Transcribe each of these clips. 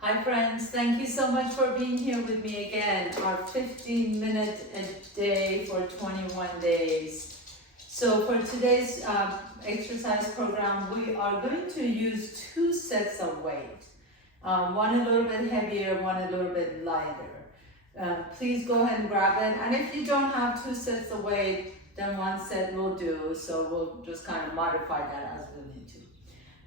Hi friends, thank you so much for being here with me again. Our 15 minutes a day for 21 days. So for today's exercise program, we are going to use two sets of weight. One a little bit heavier, one a little bit lighter. Please go ahead and grab it. And if you don't have two sets of weight, then one set will do. So we'll just kind of modify that as we need to.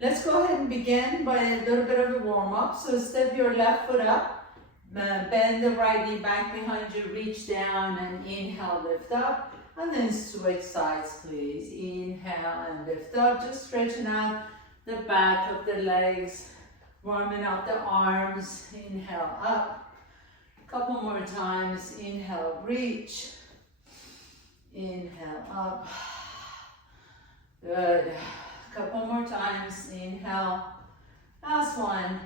Let's go ahead and begin by a little bit of a warm-up. So step your left foot up, bend the right knee back behind you, reach down and inhale, lift up. And then switch sides, please. Inhale and lift up, just stretching out the back of the legs, warming up the arms. Inhale up. A couple more times. Inhale, reach. Inhale up. Good. Couple more times. Inhale. Last one.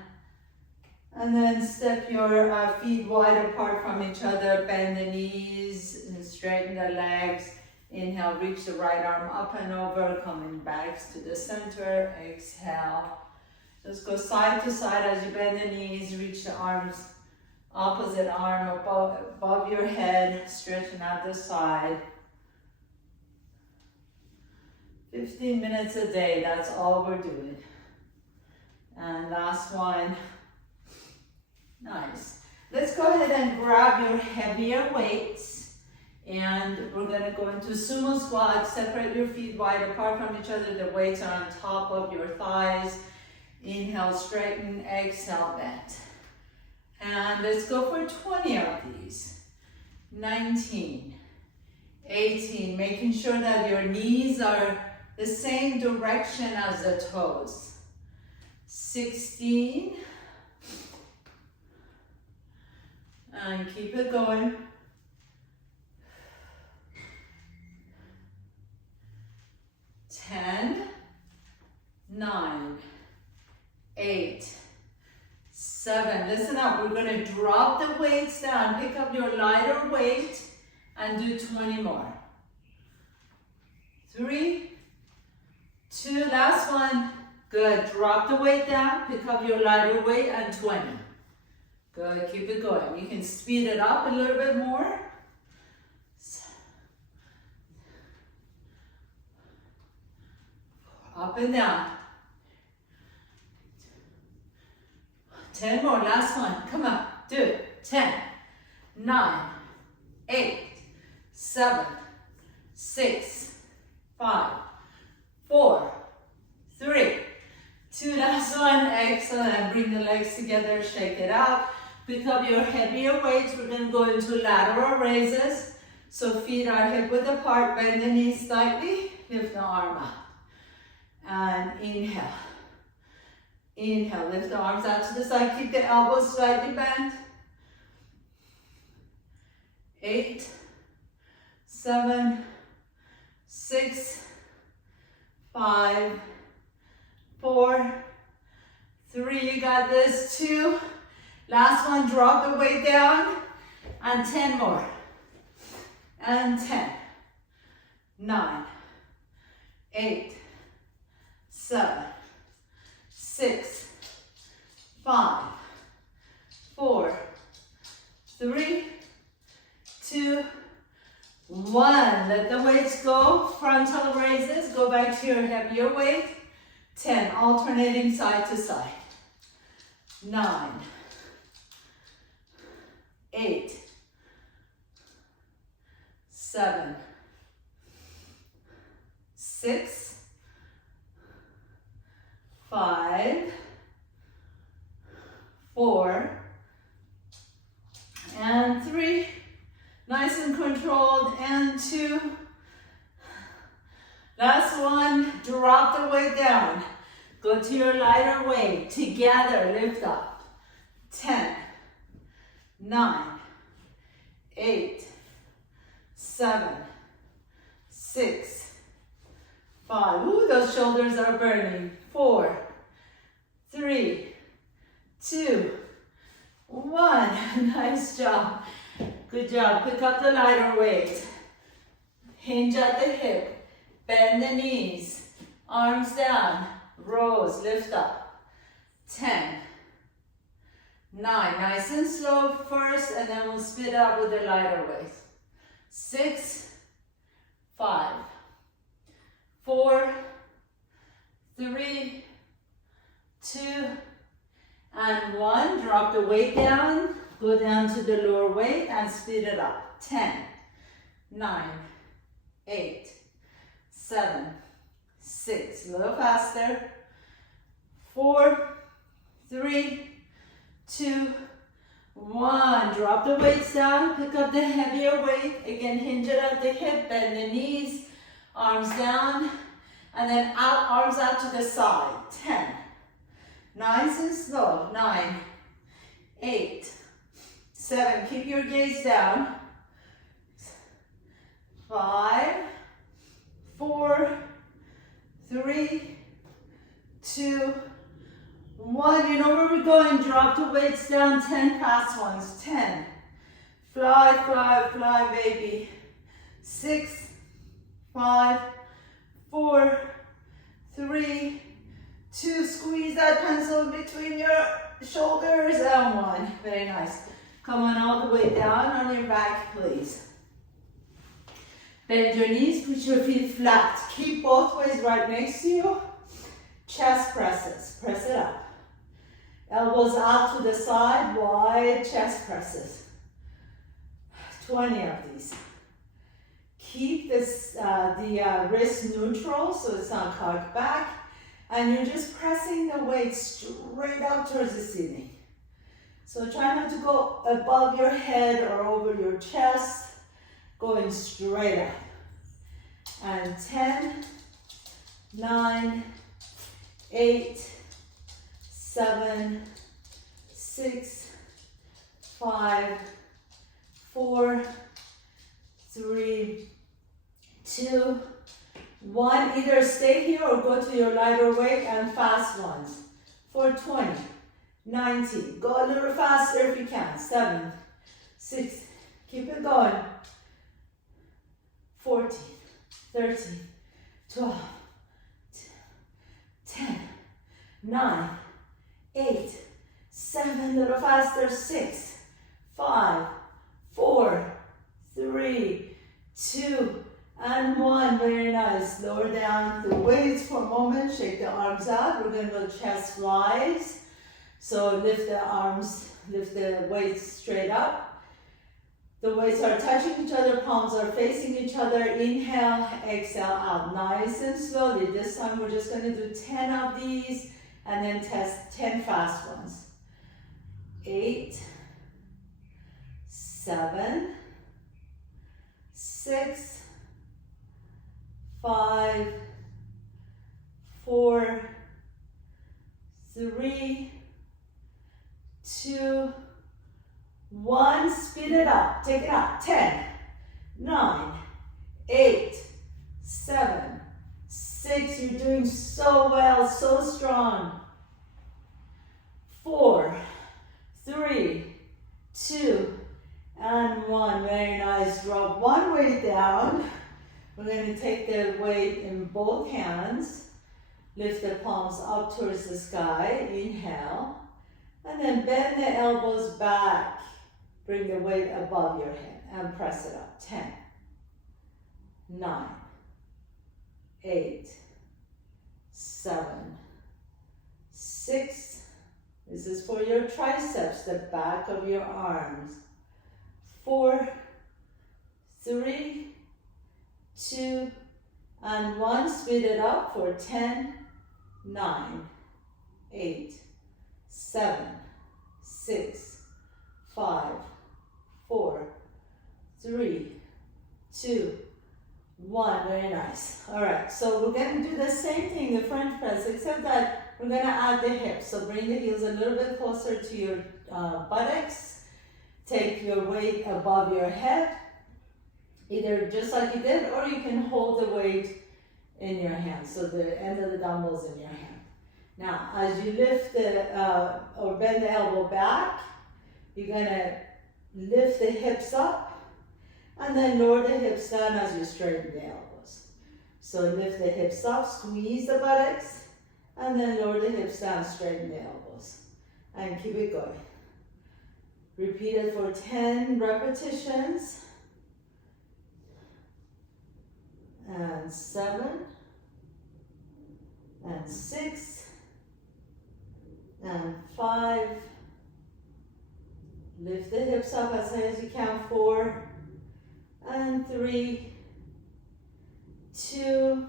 And then step your feet wide apart from each other. Bend the knees and straighten the legs. Inhale, reach the right arm up and over. Coming back to the center. Exhale. Just go side to side as you bend the knees. Reach the arms, opposite arm above your head. Stretching out the side. 15 minutes a day, that's all we're doing. And last one. Nice. Let's go ahead and grab your heavier weights. And we're gonna go into sumo squat. Separate your feet wide apart from each other. The weights are on top of your thighs. Inhale, straighten, exhale, bend. And let's go for 20 of these. 19, 18, making sure that your knees are the same direction as the toes. 16. And keep it going. 10, 9, 8, 7. Listen up, we're gonna drop the weights down. Pick up your lighter weight and do 20 more. 3, 2, last one. Good, drop the weight down, pick up your lighter weight and 20. Good, keep it going. You can speed it up a little bit more. Up and down. 10 more, last one, come on, do it. 10, 9, 8, 7, 6, 5, 4, 3, 2, last one. Excellent. Bring the legs together, shake it out. Pick up your heavier weights. We're going to go into lateral raises. So feet are hip width apart, bend the knees slightly, lift the arm up. And inhale. Inhale, lift the arms out to the side, keep the elbows slightly bent. 8, 7, 6, 5, 4, 3, you got this, 2, last one, drop the weight down, and 10 more, and 10, 9, 8, 7, 6, 5, 4, 3, 2, 1. Let the weights go. Frontal raises. Go back to your heavier weight. 10. Alternating side to side. 9, 8, 7, 6, 5, 4, and 3. Nice and controlled. And 2. Last one. Drop the weight down. Go to your lighter weight. Together, lift up. 10, 9, 8, 7, 6, 5. Ooh, those shoulders are burning. 4, 3, 2, 1. Nice job. Good job. Pick up the lighter weight. Hinge at the hip. Bend the knees. Arms down. Rows. Lift up. 10, 9, nice and slow first, and then we'll speed up with the lighter weight. 6, 5, 4, 3, 2, and 1. Drop the weight down, go down to the lower weight and speed it up. 10, 9, 8, 7, 6, a little faster. 4, 3, 2, 1. Drop the weights down, pick up the heavier weight. Again, hinge it at the hip, bend the knees, arms down, and then out, arms out to the side. 10. Nice and slow. 9, 8, 7. Keep your gaze down. 5, 4, 3, 2, 1. You know where we're going. Drop the weights down. 10 fast ones. 10. Fly, fly, fly, baby. 6, 5, 4, 3, 2. Squeeze that pencil between your shoulders. And 1. Very nice. Come on all the way down on your back, please. Bend your knees. Put your feet flat. Keep both ways right next to you. Chest presses. Press it up. Elbows out to the side, wide chest presses. 20 of these. Keep this the wrist neutral so it's not cocked back. And you're just pressing the weight straight up towards the ceiling. So try not to go above your head or over your chest. Going straight up. And 10, 9, 8, 7, 6, 5, 4, 3, 2, 1. Either stay here or go to your lighter weight and fast ones. For 20, 19. Go a little faster if you can. 7, 6. Keep it going. 14, 13, 12, 10, 9, 8, 7, little faster. 6, 5, 4, 3, 2, and 1. Very nice. Lower down the weights for a moment. Shake the arms out. We're going to go chest flies. So lift the arms, lift the weights straight up. The weights are touching each other, palms are facing each other. Inhale, exhale out. Nice and slowly. This time we're just going to do 10 of these and then test 10 fast ones. 8, 7, 6, 5, 4, 3, 2, 1. Speed it up. Take it up. 10, 9, 8, 7, 6. You're doing so well, so strong. 4, 3, 2, and 1. Very nice. Drop one weight down. We're going to take the weight in both hands. Lift the palms up towards the sky. Inhale. And then bend the elbows back. Bring the weight above your head and press it up. 10, 9, 8, 7, 6. This is for your triceps, the back of your arms. 4, 3, 2, and 1. Speed it up for 10, 9, 8, 7, 6, 5, 4, 3, 2, 1. Very nice. All right, so we're going to do the same thing, the French press, except that we're going to add the hips. So bring the heels a little bit closer to your buttocks. Take your weight above your head, either just like you did, or you can hold the weight in your hand. So the end of the dumbbells in your hand. Now, as you lift or bend the elbow back, you're going to lift the hips up and then lower the hips down as you straighten the elbows. So lift the hips up, squeeze the buttocks, and then lower the hips down, straighten the elbows. And keep it going. Repeat it for 10 repetitions. And 7. And 6. And 5. Lift the hips up as high as you can. 4. And 3. 2.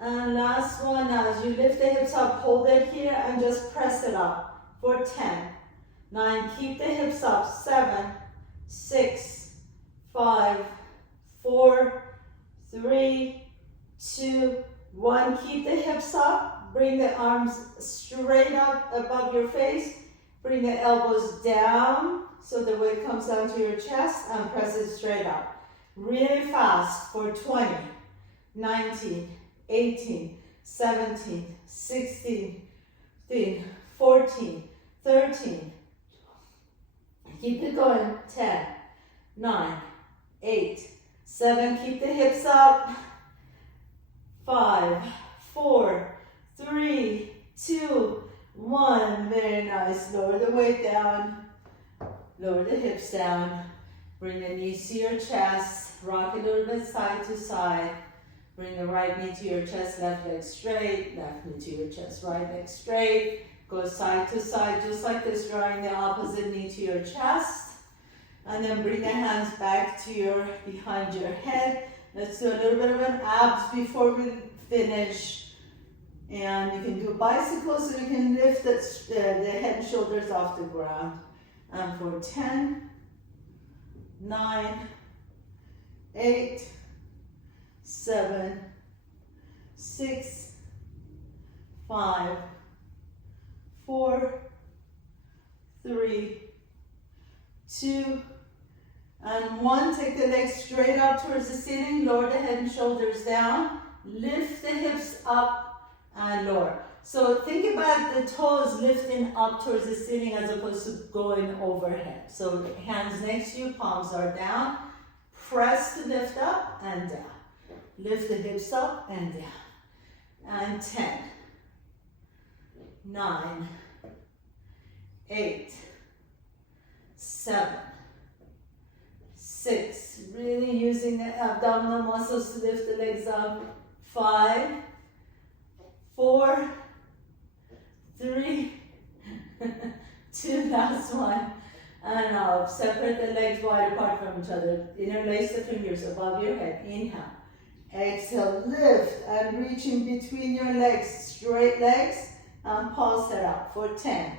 And last one. Now as you lift the hips up, hold it here and just press it up for 10. 9, keep the hips up. 7, 6, 5, 4, 3, 2, 1. Keep the hips up. Bring the arms straight up above your face. Bring the elbows down so the weight comes down to your chest and press it straight up. Really fast for 20, 19, 18, 17, 16, 15, 14, 13. Keep it going. 10, 9, 8, 7. Keep the hips up. 5, 4, 3, 2, 1. Very nice. Lower the weight down. Lower the hips down. Bring the knees to your chest. Rock a little bit side to side. Bring the right knee to your chest, left leg straight. Left knee to your chest, right leg straight. Go side to side just like this, drawing the opposite knee to your chest. And then bring the hands back to behind your head. Let's do a little bit of an abs before we finish. And you can do a bicycle so you can lift the head and shoulders off the ground. And for 10, 9, 8, 7, 6, 5, 4, 3, 2, and 1. Take the legs straight up towards the ceiling. Lower the head and shoulders down. Lift the hips up and lower. So think about the toes lifting up towards the ceiling as opposed to going overhead. So hands next to you, palms are down. Press to lift up and down. Lift the hips up and down. And 10, 9, 8, 7, 6. Really using the abdominal muscles to lift the legs up. 5, 4, 3, 2, last one. And up. Separate the legs wide apart from each other. Interlace the fingers above your head. Inhale. Exhale, lift and reach in between your legs. Straight legs and pulse it up for 10,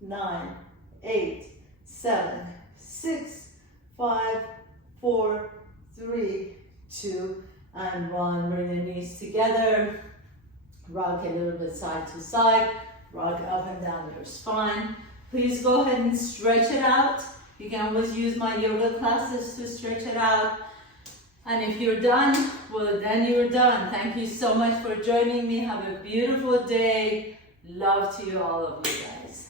9, 8, 7, 6, 5, 4, 3, 2, and 1. Bring the knees together. Rock a little bit side to side. Rock up and down your spine. Please go ahead and stretch it out. You can always use my yoga classes to stretch it out. And if you're done, well, then you're done. Thank you so much for joining me. Have a beautiful day. Love to you, all of you guys.